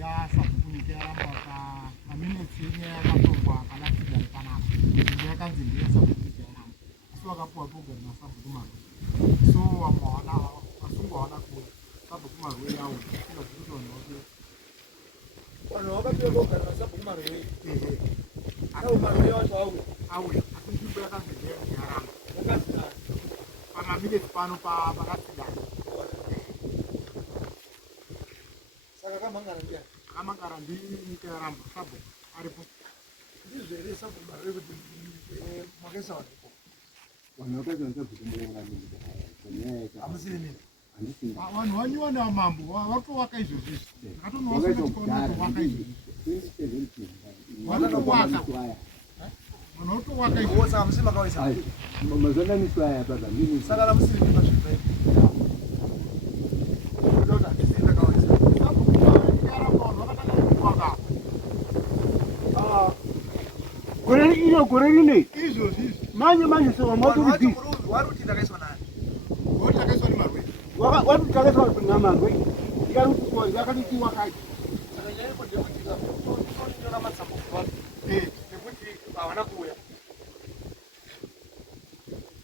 ya Sabhuku yaramba maminitsi yakatongwa kana kudai panapa nzvimbo yakanzi ndeye Sabhuku yaramba asi wakapuwa pogari naSabhuku Marwei so wamwaona asungwaona kuya Sabhuku Marwei yawo ina kuti vanhu vakapiwa pogari naSabhuku Marwei Sabhuku Marwei wacho awe asi nzvimbo yakanzi ndeye yaramba pamaminitsi pano pakatsidana saka kamangana ndiani kamangara ndinyika yaramba Sabhuku aripo ndizvere Sabhuku Marwei kuti makaisa vanhupo vanhu vakaita Sabhuku hamusiri mimi vanhu vanyuwana mambo vatovaka izvozvizvi ndakatonovasoatovaka izvozvizvi vanotowaka vanhu votowaka izvo saka hamusiri makawaisa mazvanamiswaya saka hamusiri mimi pazvizvi ndota ndisiri ndakawaisa gore rine izvozvizvi manje sewamatori vari kuti ndakaiswa nani oti takaiswa neMarwei wati takaiswa kuna Marwei yakati wakaita saka nyaya iko ndekuti tononyora matsamba kuvanhu nekuti havana kuuya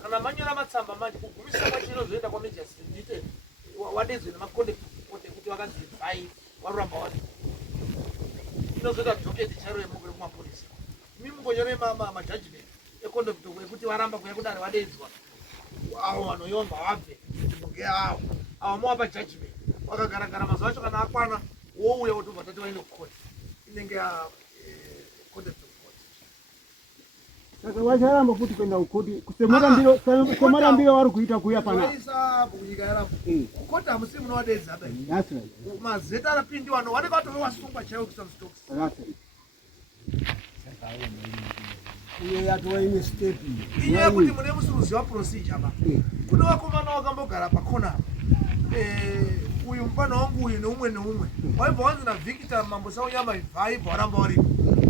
kana manyora matsamba manje kugumisa kwachino zoenda kwamejasi ndite wadedzwe nemakondekti kuti vakanzi 5 waruramba wari inozoita dhoketi charo yemukure kumapurisa mimi ngonyore majudgment ekondekti ekuti varamba kuya kudare wadedzwa avo vanoyomba wabve munge avo avo mowapa judgment wakagaragara mazuva acho kana akwana wouya wotobva tati waende kukoti inenge condemned of court saka vacharamba futi kuenda kukoti semarambiro vari kuita kuya panaisa kunyika yaramba kukoti hamusi munowadedza mazeta arapindiwa wanenge watove wasungwa chaiwo kusamstoks yatovaine step inyaya yekuti mune musiruziva procedure ba kune vakomana vakambogara pakona uyu mupana wangu uyu neumwe waibva wanzi navhikita mambo saunyama vaibva waramba varipo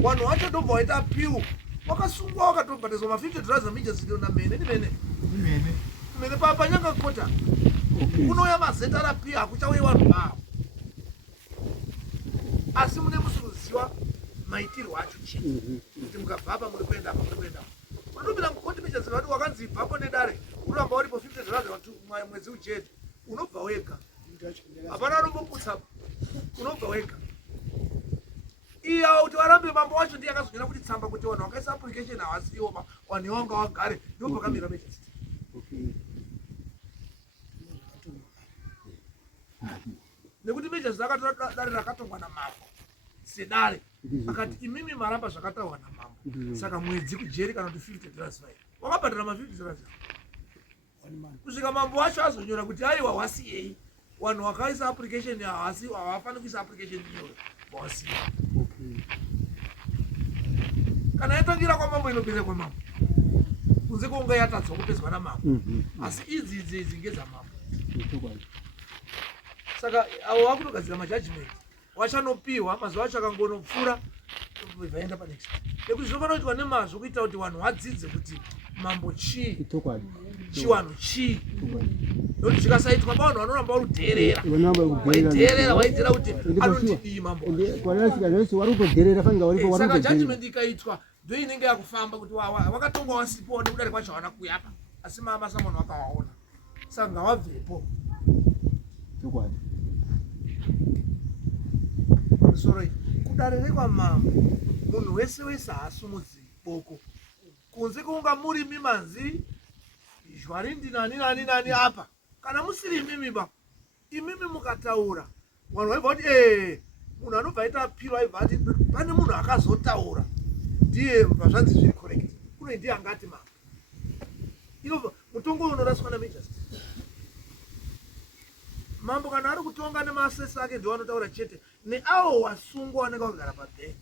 vanhu vacho ndobva waita apiwo wakasungwa wakatobhadhazwa ma$50 amijasidio namene panyanga kota kunouya mazeta arapiwo hakuchauye vanhu vavo asi mune musiruziva maitirwo acho chete kuti mukabvapa muri kuenda apa muri kuenda vanopinda mukoti mijasidio vati wakanzi bvapo nedare uramba uripo $50 mwedzi ujete unobva wega hapana anomboputsa unobva wega iya kuti varambe mambo wacho ndiye akazonyora kuti tsamba kuti vanhu vakaisa application havasiwo vanhu vanga vagare ndobva kamira majasiti nekuti majasiti akatora dare rakatongwa namambo sedare akati imimi maramba zvakataurwa namambo saka mwedzi kujeri kana kuti $50 fine wakabhadhara ma$50 kusvika mambo wacho azonyora kuti aiwa wasiyei vanhu vakaisa application havafani kuisa application iyoyo vawasiya kana yatangira kwamambo inopinda kwamambo kunze kwounga yatadzwa kupedzwa namambo asi idzi ngedzamambo saka avo vakutogadzira majudgment wachanopiwa mazuva acho akangonopfuura vaenda panext nekuti zvinofanira kuitwa nemazvo kuita kuti vanhu vadzidze kuti mambo chii chiwanhu chii nokuti zvikasaitwa pavanhu vanoramba varudherera vaidherera vaidhera kuti anondidii mambo saka judgment ikaitwa ndo inenge yakufamba kuti wakatongwa wasipo nekudare kwacho havana kuyapa asi masamunhu vakawaona saka ngavabvepo pamusoro kudare rekwamambo munhu wese wese haasumudzi boko kunze kunga muri mimanzi zvarindi nani apa kana musiri imimi ba imimi mukataura vanhu vaibva kuti munhu anobva aita apiro aibva ati pane munhu akazotaura ndiye vazvanzi zviri correct kune ndiye angati mambo inobva mutongo unoraswa namajasiti mambo kana ari kutonga nemasesi ake ndiwo anotaura chete neavo wasungwa vanenge vakagara pabhenji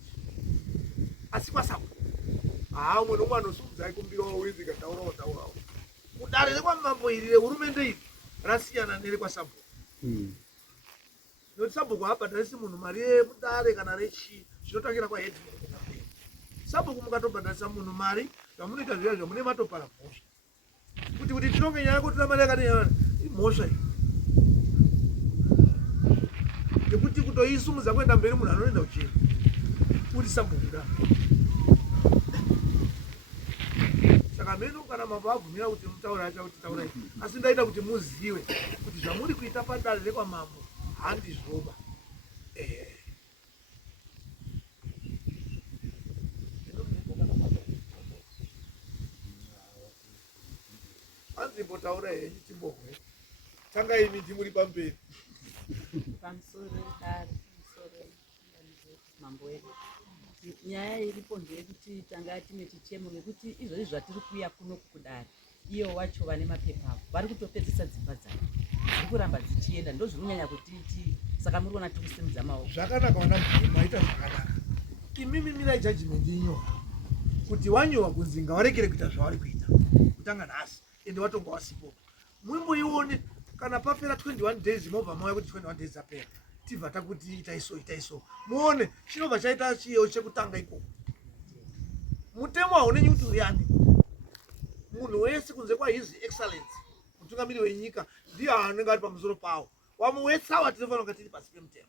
asi kwaSabhuku umwe nomwe anosumudzai kumbira wawenzi kataurawo kudare rekwamambo iri rehurumende iri rasiyana nerekwaSabhuku nokuti Sabhuku haabhadharisi munhu mari yemudare kana rechii zvinotangira kwahedhi Sabhuku mukatobhadharisa munhu mari zvamunoita zviya mune matopara mhosva kuti tinonge nyaya yekuti mari yakati mhosva iyi Nekuti kutoisumudza kuenda mberi munhu anoenda uchini uri Sabhuku. Saka meno kana mabva abvumira kuti mutaura acha kuti taurai, asi ndaita kuti muzive kuti zvamuri kuita padare rekwamambo handizvoba. Panzvimbo taurai henyu timbobwe. Tanga imi ndimuri pamberi. Pamusoro kare, pamusoro mambo wedu. Nyaya iripo ndeyekuti tanga tine chichemo ngekuti izvozvi zvatiri kuuya kuno kudare iyo wacho vane mapepa avo vari kutopedzisa dzimba dzavo dziri kuramba dzichienda ndozvinonyanya kutiti saka muri kuona tiri kusimudza maoko. Zvakanaka vana maita zvakanaka. Imimi mirai judgment inyowa kuti wanyowa kunzi ngavarekere kuita zvavari kuita kutanga nhasi ende watonga wasipo. Mwimboione kana papera 21 days mobva mauya kuti 21 days apera tibva takuti itaiso muone chinobva chaita chiyeo chekutanga ikoko. Mutemo haunenyi kuti uri ani. Munhu wese kunze kwaHis Excellency mutungamiri wenyika ndiye anenge ari pamusoro pawo. Wamuwetsawa tinofanira kunge tiri pasi pemutemo,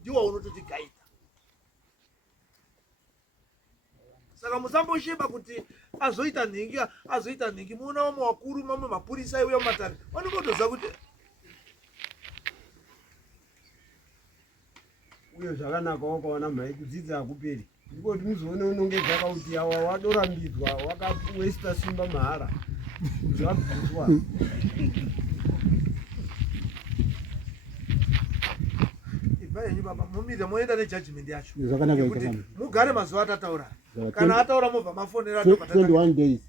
ndiwo unototigaidha. Saka musambosheba kuti azoita nhingi. Muona vamwe vakuru, mamwe mapurisa iuya mumatare vanongotoziva kuti uye zvakanaka wakaona mhai kudzidza hakuperi. Ndikoti muzoone unongedza kuti awa wadorambidzwa wakawesta simba mahara zvabvuswa. ibva henyu baba mumire moenda nejudgment yacho Zvakanaka kuti zvakanaka. mugare mazuva atataura. Kana ataura mobva mafonera 21 days.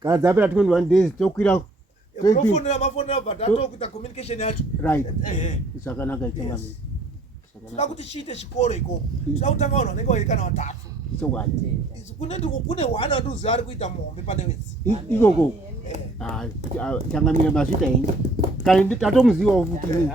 Kana dzapera 21 days tokwira mafonera bva tatokuita communication yacho. right. Zvakanaka zvakanaka. Tinoda kuti chiite chikoro ikoko. Tinoda kutanga vanhu vanenge vairi kana vatatu. So what? Kune hwana wandoziva ari kuita muhombe pane wedzi. Ikoko. Changamira mazvita henyu. Kana ndatomuzivawo futi.